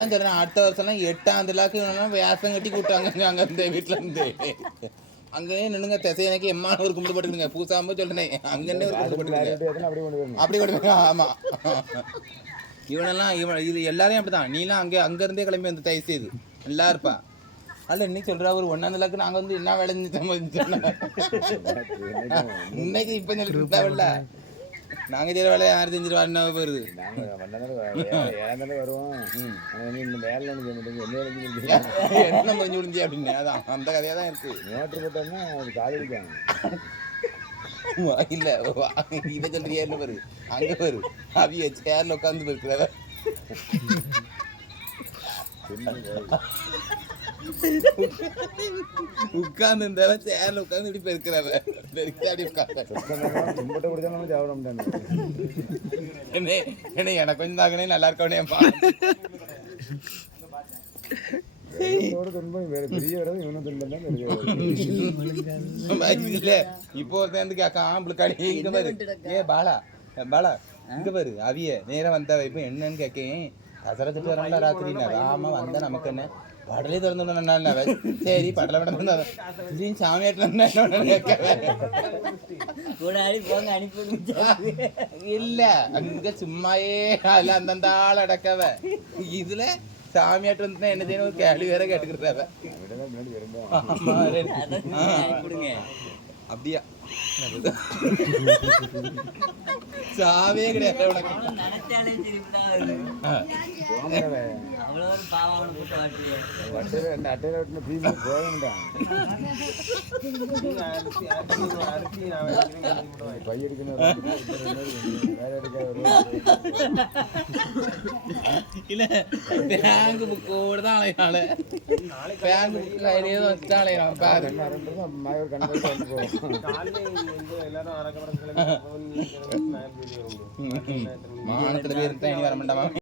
சொல்றேன் அடுத்த வருஷம்லாம் 8ஆம் வேஷம் கட்டி கூட்டாங்க அங்க இந்த வீட்டுல இருந்து அங்கேயே நின்னுங்க திசை எனக்கு எம்மான ஒரு கும்பிட்டு போட்டுருங்க பூசாம சொல்றேன் அங்கன்னே ஒரு கும்பிட்டு போட்டுருங்க அப்படி கொடுங்க ஆமா இவனெல்லாம் இது எல்லாரையும் அப்படிதான் நீலாம் அங்க இருந்தே கிளம்பி வந்து தயவு செய்து நல்லா இருப்பா அல்ல இன்னைக்கு சொல்றா ஒரு 1,00,000 நாங்க வந்து என்ன வேலை இன்னைக்கு இப்ப சொல்லிட்டு நாங்க செய்யற வேலையை யாரு செஞ்சிருவா என்ன போயிருது என்ன கொஞ்சம் முடிஞ்சு அப்படின்னு அதான் அந்த கதையா தான் இருக்கு இல்ல இதை சொல்றியா என்ன பாரு அங்க பாரு அவிய சேர்ல உட்காந்து இருக்கிறவ உட்கார்ந்து இருந்தவ சேர்ல உட்கார்ந்து இப்படி பெருக்கிறவ என்ன எனக்கு கொஞ்சம் தாக்கனே நல்லா இருக்கவனே இப்போ சேர்ந்து கேட்கான் ஆம்பளுக்காடி இங்க பாரு ஏ பாலா பாலா இங்க பாரு அவிய நேரம் வந்தவ இப்ப என்னன்னு கேட்கேன் கசரத்துட்டு வரல ராத்திரி ஆமா வந்த நமக்கு என்ன படலே திறந்து சரி படலை விட சாமியாட்டு இல்ல அங்க சும்மாயே அதுல அந்தந்த ஆள் அடக்கவ இதுல சாமியாட்டு வந்துட்டா என்ன செய்யணும் ஒரு கேள்வி வேற கேட்டுக்கிறவ அப்படியா சாவே கிடையாது இல்ல பேங்க் புக்கோட தான் அலையினால பேங்க் புக் கையிலேயே வச்சுட்டு அலையிறான் பாரு மானத்துல பேர் வர மாட்டாமா